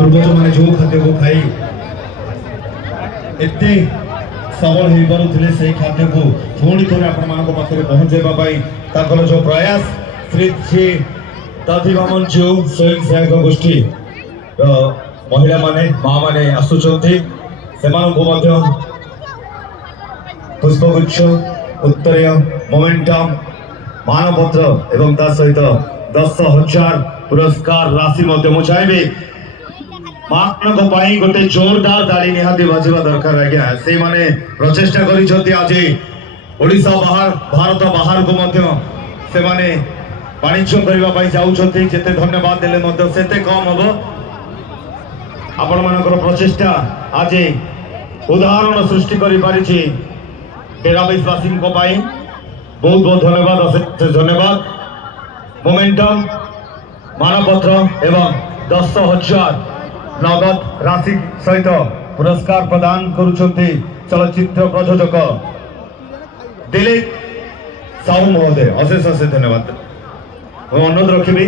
पूर्वज मैंने जो खाद्य को खाई एते सबल हो पारुଥିଲେ से खाद्य को पुणी थे आपण पाखे पहुंचाइबा जो प्रयास श्री श्री तातीबामन जो स्वयं सहायक गोष्ठी महिला माने माँ माने आसुचंती पुष्पगुच्छ उत्तरीय मोमेंटम मानपत्र एवं ता सहित 10,000 पुरस्कार राशि मु चाहिए माँ गोटे जोरदार ताली निहाती बाजिबा दरकार आज्ञा से माने प्रचेष्टा करिसथि आज ओडिशा बाहर भारत बाहर को मध्य से माने वाणिज्य करने जाऊँगी जिते धन्यवाद देले मध्य सेते कम हम आपण मानकर प्रचेष्टा आज उदाहरण सृष्टि करि पारिछि डेराबेसवासी बहुत बहुत धन्यवाद अशेष धन्यवाद मोमेंटम मानपत्र एवं 10,000 नगद राशि सहित पुरस्कार प्रदान करुछन्ति चलचित्र प्रयोजक दिलीप साहू महोदय अशेष अशेष धन्यवाद अनुरोध रखी